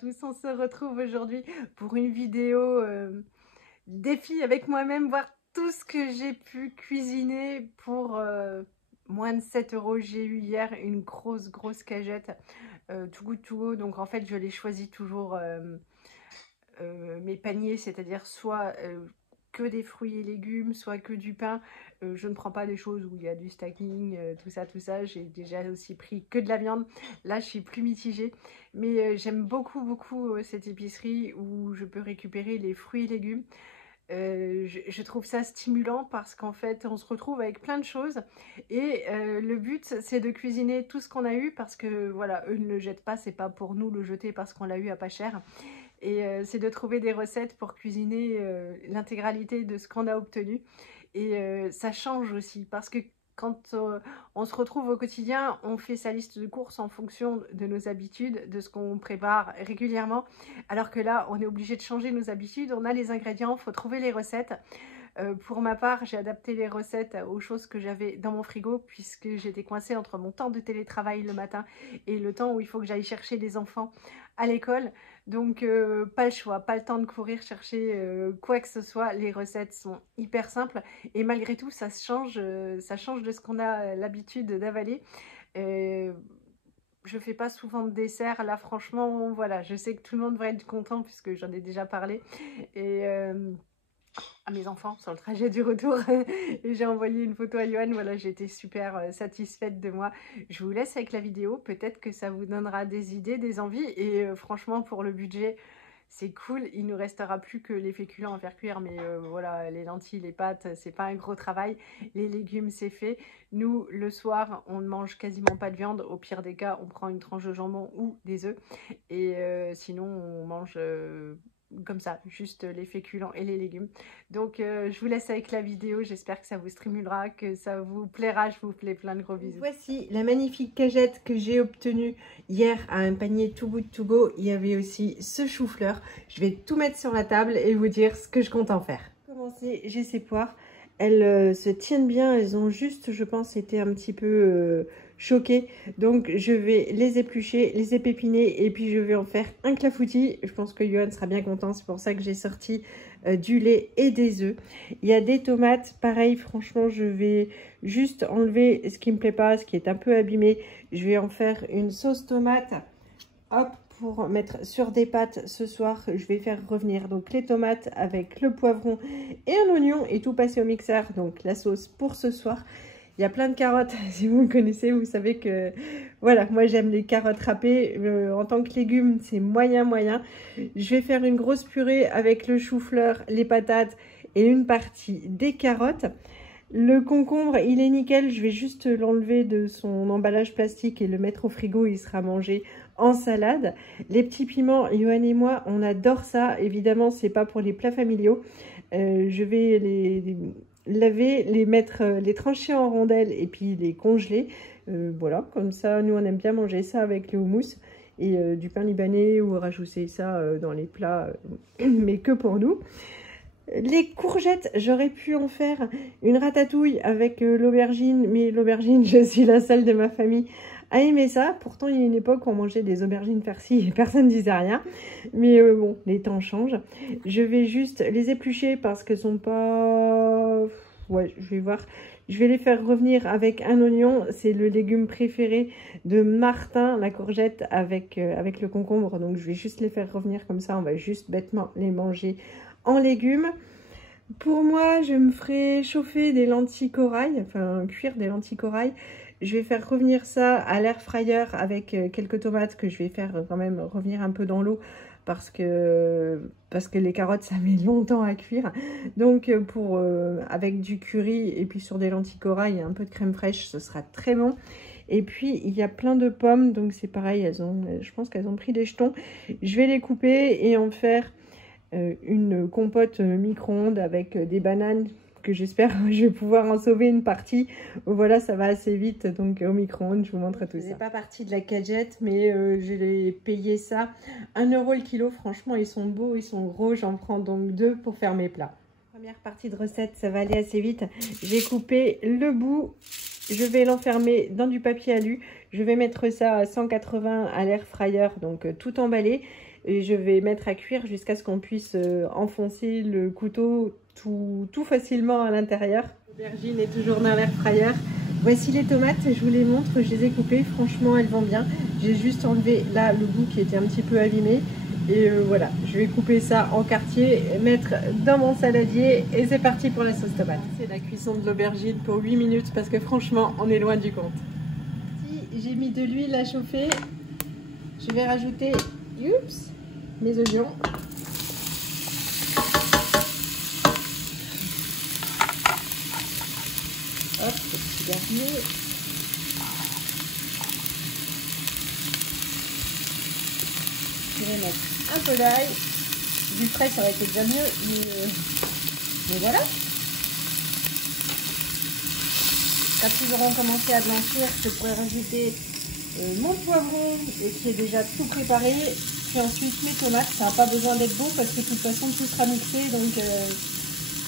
tous, on se retrouve aujourd'hui pour une vidéo défi avec moi-même, voir tout ce que j'ai pu cuisiner pour moins de 7 euros. J'ai eu hier une grosse cagette Too Good To Go, donc en fait je les choisis toujours mes paniers, c'est-à-dire soit que des fruits et légumes, soit que du pain. Je ne prends pas des choses où il y a du stacking, tout ça. J'ai déjà aussi pris que de la viande. Là, je suis plus mitigée. Mais j'aime beaucoup cette épicerie où je peux récupérer les fruits et légumes. Je trouve ça stimulant parce qu'en fait on se retrouve avec plein de choses et le but c'est de cuisiner tout ce qu'on a eu parce que voilà, eux ne le jettent pas, c'est pas pour nous le jeter parce qu'on l'a eu à pas cher. Et c'est de trouver des recettes pour cuisiner l'intégralité de ce qu'on a obtenu. Et ça change aussi parce que quand on se retrouve au quotidien, on fait sa liste de courses en fonction de nos habitudes, de ce qu'on prépare régulièrement. Alors que là, on est obligé de changer nos habitudes. On a les ingrédients, il faut trouver les recettes. Pour ma part, j'ai adapté les recettes aux choses que j'avais dans mon frigo puisque j'étais coincée entre mon temps de télétravail le matin et le temps où il faut que j'aille chercher les enfants à l'école. Donc pas le choix, pas le temps de courir chercher quoi que ce soit. Les recettes sont hyper simples et malgré tout ça change de ce qu'on a l'habitude d'avaler. Je fais pas souvent de dessert là, franchement, voilà, je sais que tout le monde va être content puisque j'en ai déjà parlé. Et à mes enfants sur le trajet du retour et j'ai envoyé une photo à Johan. Voilà, j'étais super satisfaite de moi. Je vous laisse avec la vidéo, peut-être que ça vous donnera des idées, des envies et franchement pour le budget c'est cool. Il nous restera plus que les féculents à faire cuire, mais voilà, les lentilles, les pâtes, c'est pas un gros travail. Les légumes, c'est fait. Nous, le soir, on ne mange quasiment pas de viande. Au pire des cas, on prend une tranche de jambon ou des œufs. Et sinon, on mange comme ça, juste les féculents et les légumes. Donc, je vous laisse avec la vidéo. J'espère que ça vous stimulera, que ça vous plaira. Je vous fais plein de gros bisous. Voici la magnifique cagette que j'ai obtenue hier à un panier Too Good To Go. Il y avait aussi ce chou-fleur. Je vais tout mettre sur la table et vous dire ce que je compte en faire. Pour commencer, j'ai ces poires. Elles se tiennent bien. Elles ont juste, je pense, été un petit peu choquées. Donc, je vais les éplucher, les épépiner et puis je vais en faire un clafoutis. Je pense que Johan sera bien content. C'est pour ça que j'ai sorti du lait et des œufs. Il y a des tomates. Pareil, franchement, je vais juste enlever ce qui me plaît pas, ce qui est un peu abîmé. Je vais en faire une sauce tomate. Hop, pour mettre sur des pâtes ce soir, je vais faire revenir donc les tomates avec le poivron et un oignon et tout passer au mixeur. Donc la sauce pour ce soir. Il y a plein de carottes, si vous me connaissez, vous savez que voilà, moi j'aime les carottes râpées. En tant que légumes, c'est moyen. Je vais faire une grosse purée avec le chou-fleur, les patates et une partie des carottes. Le concombre, il est nickel, je vais juste l'enlever de son emballage plastique et le mettre au frigo, il sera mangé en salade. Les petits piments, Johan et moi, on adore ça. Évidemment, c'est pas pour les plats familiaux. Je vais les laver, les mettre, les trancher en rondelles et puis les congeler. Voilà, comme ça, nous on aime bien manger ça avec le houmous et du pain libanais ou rajouter ça dans les plats, mais que pour nous. Les courgettes, j'aurais pu en faire une ratatouille avec l'aubergine, mais l'aubergine, je suis la seule de ma famille à aimer ça. Pourtant, il y a une époque où on mangeait des aubergines farcies et personne ne disait rien. Mais bon, les temps changent. Je vais juste les éplucher parce qu'elles sont pas... Ouais, je vais voir. Je vais les faire revenir avec un oignon. C'est le légume préféré de Martin, la courgette avec le concombre. Donc, je vais juste les faire revenir comme ça. On va juste bêtement les manger en légumes. Pour moi, je me ferai chauffer des lentilles corail, enfin cuire des lentilles corail. Je vais faire revenir ça à l'air fryer avec quelques tomates que je vais faire quand même revenir un peu dans l'eau parce que les carottes ça met longtemps à cuire. Donc avec du curry et puis sur des lentilles corail et un peu de crème fraîche, ce sera très bon. Et puis il y a plein de pommes, donc c'est pareil, je pense qu'elles ont pris des jetons. Je vais les couper et en faire une compote micro-ondes avec des bananes que j'espère je vais pouvoir en sauver une partie. Voilà, ça va assez vite, donc au micro-ondes, je vous montre tout ça. C'est pas partie de la cagette, mais je l'ai payé ça 1 € le kilo. Franchement, ils sont beaux, ils sont gros. J'en prends donc 2 pour faire mes plats. Première partie de recette, ça va aller assez vite. J'ai coupé le bout. Je vais l'enfermer dans du papier alu. Je vais mettre ça à 180 à l'air fryer, donc tout emballé. et je vais mettre à cuire jusqu'à ce qu'on puisse enfoncer le couteau tout facilement à l'intérieur. L'aubergine est toujours dans l'air fryer. Voici les tomates, je vous les montre, je les ai coupées, franchement elles vont bien. J'ai juste enlevé là le bout qui était un petit peu abîmé. Et voilà, je vais couper ça en quartier, mettre dans mon saladier et c'est parti pour la sauce tomate. C'est la cuisson de l'aubergine pour 8 minutes parce que franchement on est loin du compte. J'ai mis de l'huile à chauffer, je vais rajouter mes oignons. Hop, le petit garni. Je vais mettre un peu d'ail. Du frais, ça aurait été déjà mieux, mais voilà. Quand ils auront commencé à blanchir, je pourrais rajouter mon poivron qui est déjà tout préparé. Puis ensuite mes tomates. Ça n'a pas besoin d'être beau parce que de toute façon tout sera mixé. Donc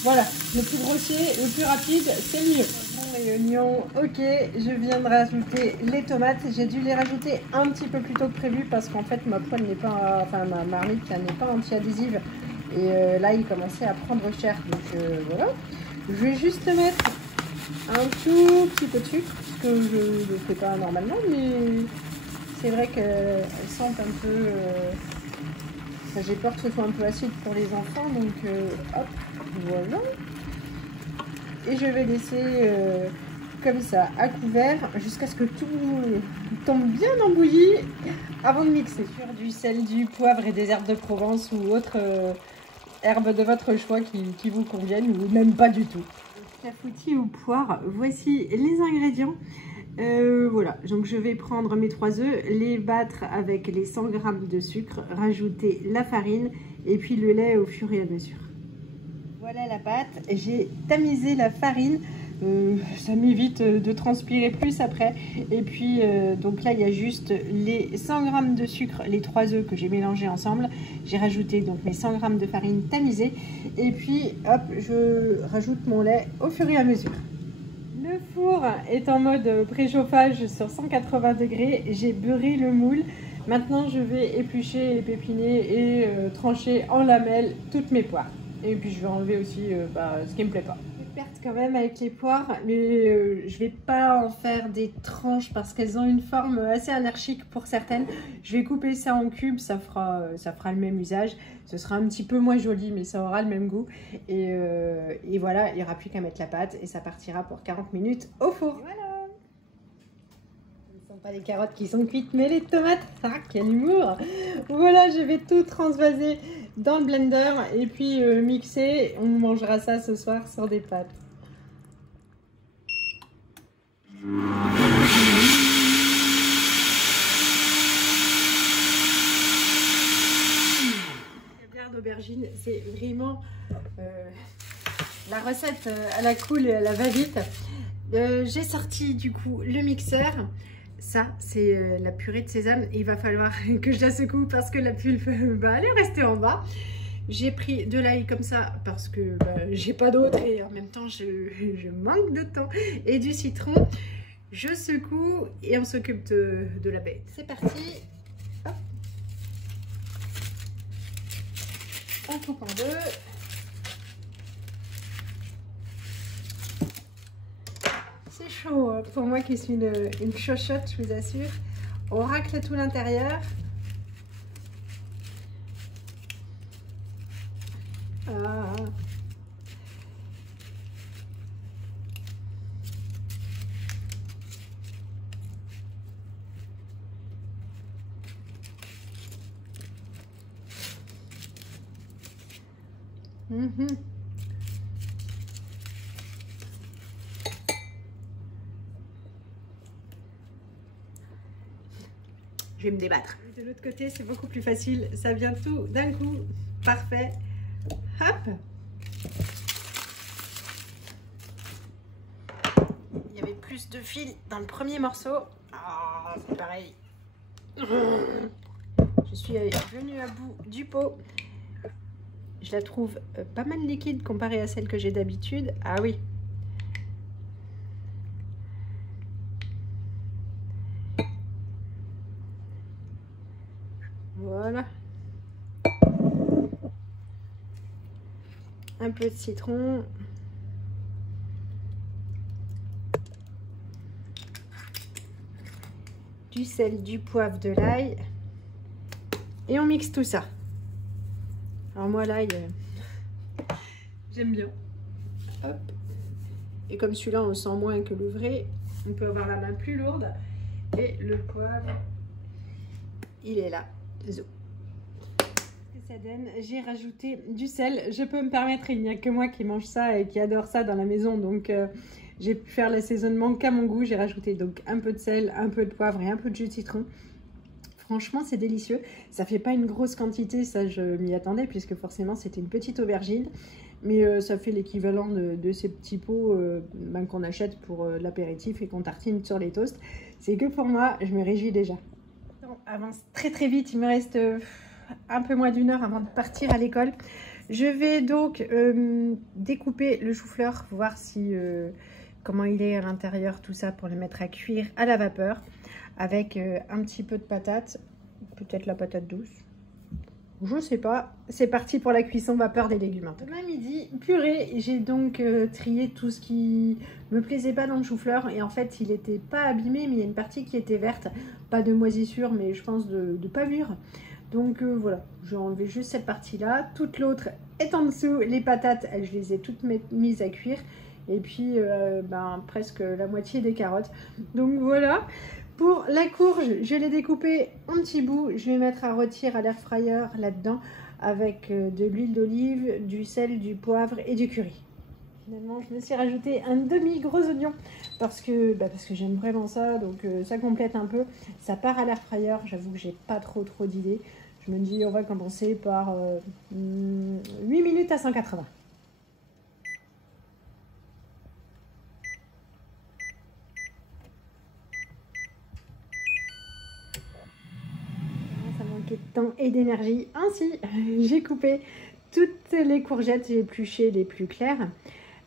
voilà, le plus grossier, le plus rapide, c'est le mieux. Les oignons, ok, je viens de rajouter les tomates. J'ai dû les rajouter un petit peu plus tôt que prévu parce qu'en fait ma poêle n'est pas, enfin ma marmite n'est pas anti-adhésive. Et là il commençait à prendre cher. Donc voilà. Je vais juste mettre un tout petit peu de sucre, parce que je ne le fais pas normalement, mais c'est vrai qu'elles sentent un peu... j'ai peur que ce soit un peu acide pour les enfants, donc hop, voilà. Et je vais laisser comme ça à couvert jusqu'à ce que tout tombe bien en bouillie avant de mixer. Sur du sel, du poivre et des herbes de Provence ou autres herbes de votre choix qui vous conviennent ou même pas du tout. Clafoutis ou poire, voici les ingrédients. Voilà, donc je vais prendre mes 3 œufs, les battre avec les 100 g de sucre, rajouter la farine et puis le lait au fur et à mesure. Voilà la pâte, j'ai tamisé la farine, ça m'évite de transpirer plus après. Et puis donc là il y a juste les 100 g de sucre, les 3 œufs que j'ai mélangés ensemble. J'ai rajouté donc mes 100 g de farine tamisée et puis hop, je rajoute mon lait au fur et à mesure. Le four est en mode préchauffage sur 180 degrés, j'ai beurré le moule. Maintenant je vais éplucher, épépiner et trancher en lamelles toutes mes poires. Et puis je vais enlever aussi ce qui me plaît pas. J'ai perte quand même avec les poires, mais je vais pas en faire des tranches parce qu'elles ont une forme assez anarchique pour certaines. Je vais couper ça en cubes, ça fera le même usage. Ce sera un petit peu moins joli, mais ça aura le même goût. Et voilà, il n'y aura plus qu'à mettre la pâte et ça partira pour 40 minutes au four. Voilà. Ce ne sont pas les carottes qui sont cuites, mais les tomates. Ah, quel humour! Voilà, je vais tout transvaser dans le blender et puis mixer. On mangera ça ce soir sur des pâtes. D'aubergine, c'est vraiment la recette à la cool et à la va-vite. J'ai sorti du coup le mixeur. Ça, c'est la purée de sésame. Il va falloir que je la secoue parce que la pulpe va aller rester en bas. J'ai pris de l'ail comme ça parce que j'ai pas d'autre et en même temps je manque de temps. Et du citron. Je secoue et on s'occupe de la bête. C'est parti. Hop. On coupe en deux. C'est chaud hein, pour moi qui suis une chochotte, je vous assure. On racle tout l'intérieur. Ah. Je vais me débattre. De l'autre côté, c'est beaucoup plus facile. Ça vient tout d'un coup. Parfait. Hop. Il y avait plus de fil dans le premier morceau. Ah, c'est pareil. Je suis venue à bout du pot. Je la trouve pas mal liquide comparée à celle que j'ai d'habitude. Ah oui. Voilà. un peu de citron. Du sel, du poivre, de l'ail. Et on mixe tout ça. Alors moi l'ail, j'aime bien. Hop. Et comme celui-là on sent moins que le vrai, on peut avoir la main plus lourde. Et le poivre, il est là. Zo. Ça donne, j'ai rajouté du sel. Je peux me permettre, il n'y a que moi qui mange ça et qui adore ça dans la maison. Donc j'ai pu faire l'assaisonnement qu'à mon goût. J'ai rajouté donc un peu de sel, un peu de poivre et un peu de jus de citron. Franchement, c'est délicieux. Ça fait pas une grosse quantité, ça je m'y attendais puisque forcément c'était une petite aubergine. Mais ça fait l'équivalent de ces petits pots qu'on achète pour l'apéritif et qu'on tartine sur les toasts. C'est que pour moi, je me réjouis déjà. On avance très très vite. Il me reste un peu moins d'une heure avant de partir à l'école. Je vais donc découper le chou-fleur, voir si comment il est à l'intérieur, tout ça pour le mettre à cuire à la vapeur. Avec un petit peu de patate, peut-être la patate douce, je sais pas. C'est parti pour la cuisson vapeur des légumes. Demain midi, purée, j'ai donc trié tout ce qui me plaisait pas dans le chou-fleur et en fait il était pas abîmé mais il y a une partie qui était verte, pas de moisissure mais je pense de pas mûr. Donc voilà, j'ai enlevé juste cette partie là, toute l'autre est en dessous, les patates, je les ai toutes mises à cuire et puis presque la moitié des carottes. Donc voilà. Pour la courge, je l'ai découpée en petits bouts. Je vais mettre à rôtir à l'air fryer là-dedans avec de l'huile d'olive, du sel, du poivre et du curry. Finalement, je me suis rajouté un demi-gros oignon parce que j'aime vraiment ça. Donc ça complète un peu. Ça part à l'air fryer. J'avoue que j'ai pas trop d'idées. Je me dis on va commencer par 8 minutes à 180. De temps et d'énergie. Ainsi, j'ai coupé toutes les courgettes, j'ai épluché les plus claires.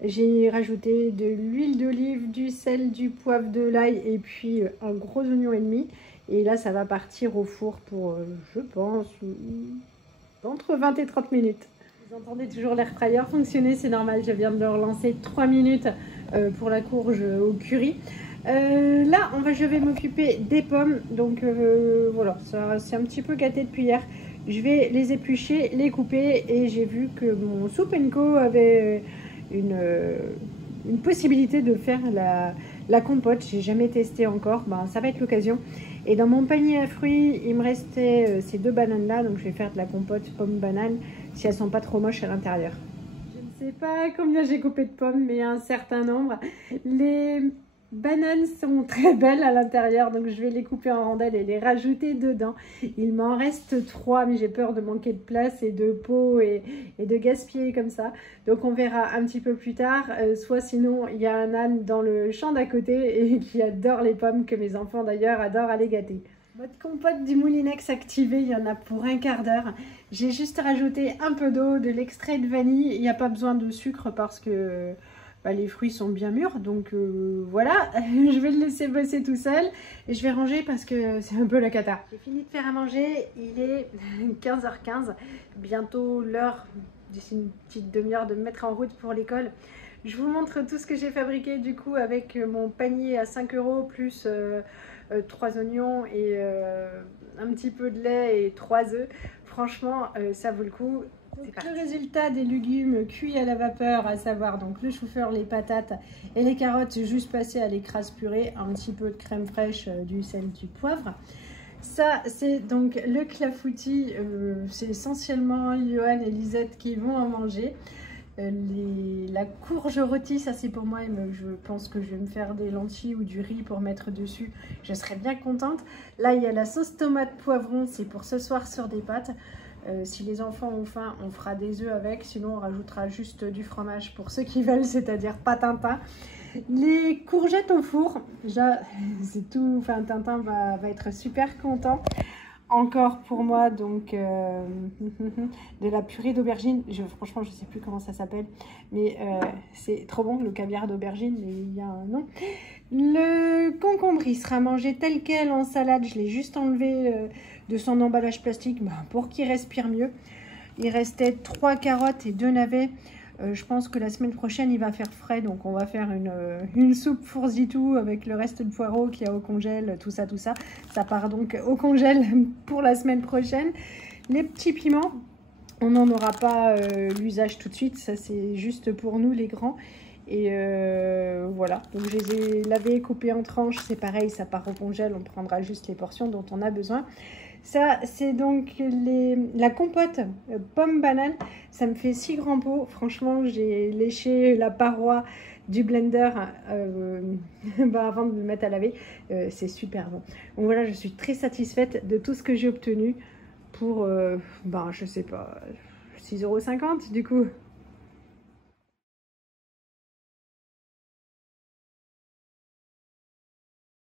J'ai rajouté de l'huile d'olive, du sel, du poivre, de l'ail et puis un gros oignon et demi. Et là, ça va partir au four pour, je pense, entre 20 et 30 minutes. Vous entendez toujours l'air fryer fonctionner, c'est normal. Je viens de le relancer 3 minutes pour la courge au curry. Là, je vais m'occuper des pommes. Donc voilà, ça c'est un petit peu gâté depuis hier. Je vais les éplucher, les couper et j'ai vu que mon Soup & Co avait une possibilité de faire la compote. J'ai jamais testé encore, ça va être l'occasion. Et dans mon panier à fruits, il me restait ces 2 bananes là, donc je vais faire de la compote pomme-banane si elles sont pas trop moches à l'intérieur. Je ne sais pas combien j'ai coupé de pommes, mais un certain nombre. Les bananes sont très belles à l'intérieur, donc je vais les couper en rondelles et les rajouter dedans. Il m'en reste 3, mais j'ai peur de manquer de place et de peau et de gaspiller comme ça. Donc on verra un petit peu plus tard. Soit sinon, il y a un âne dans le champ d'à côté et qui adore les pommes, que mes enfants d'ailleurs adorent aller gâter. Votre compote du Moulinex activée, il y en a pour un quart d'heure. J'ai juste rajouté un peu d'eau, de l'extrait de vanille. Il n'y a pas besoin de sucre parce que les fruits sont bien mûrs, donc voilà. Je vais le laisser bosser tout seul et je vais ranger parce que c'est un peu la cata. J'ai fini de faire à manger, il est 15h15, bientôt l'heure, d'ici une petite demi-heure, de me mettre en route pour l'école. Je vous montre tout ce que j'ai fabriqué du coup avec mon panier à 5 € plus 3 oignons et un petit peu de lait et 3 œufs. Franchement, ça vaut le coup. Donc, le résultat des légumes cuits à la vapeur, à savoir donc le chou-fleur, les patates et les carottes juste passées à l'écrase purée, un petit peu de crème fraîche, du sel, du poivre. Ça, c'est donc le clafoutis. C'est essentiellement Johan et Lisette qui vont en manger. La courge rôtie, ça c'est pour moi. Je pense que je vais me faire des lentilles ou du riz pour mettre dessus. Je serais bien contente. Là, il y a la sauce tomate poivron. C'est pour ce soir sur des pâtes. Si les enfants ont faim, on fera des œufs avec. Sinon, on rajoutera juste du fromage pour ceux qui veulent, c'est-à-dire pas Tintin. Les courgettes au four, déjà, c'est tout. Enfin, Tintin va être super content. Encore pour moi, donc, de la purée d'aubergine. Franchement, je ne sais plus comment ça s'appelle. Mais c'est trop bon, le caviar d'aubergine. Mais il y a un nom. Le concombre, il sera mangé tel quel en salade. Je l'ai juste enlevé de son emballage plastique pour qu'il respire mieux. Il restait 3 carottes et 2 navets. Je pense que la semaine prochaine, il va faire frais, donc on va faire une soupe fourzitou avec le reste de poireaux qu'il y a au congèle, tout ça, tout ça. Ça part donc au congèle pour la semaine prochaine. Les petits piments, on n'en aura pas l'usage tout de suite, ça c'est juste pour nous les grands. Et voilà, donc je les ai lavés, coupés en tranches, c'est pareil, ça part au congèle, on prendra juste les portions dont on a besoin. Ça, c'est donc la compote pomme-banane, ça me fait 6 grands pots, franchement, j'ai léché la paroi du blender avant de me mettre à laver, c'est super bon. Donc voilà, je suis très satisfaite de tout ce que j'ai obtenu pour, je sais pas, 6,50 € du coup.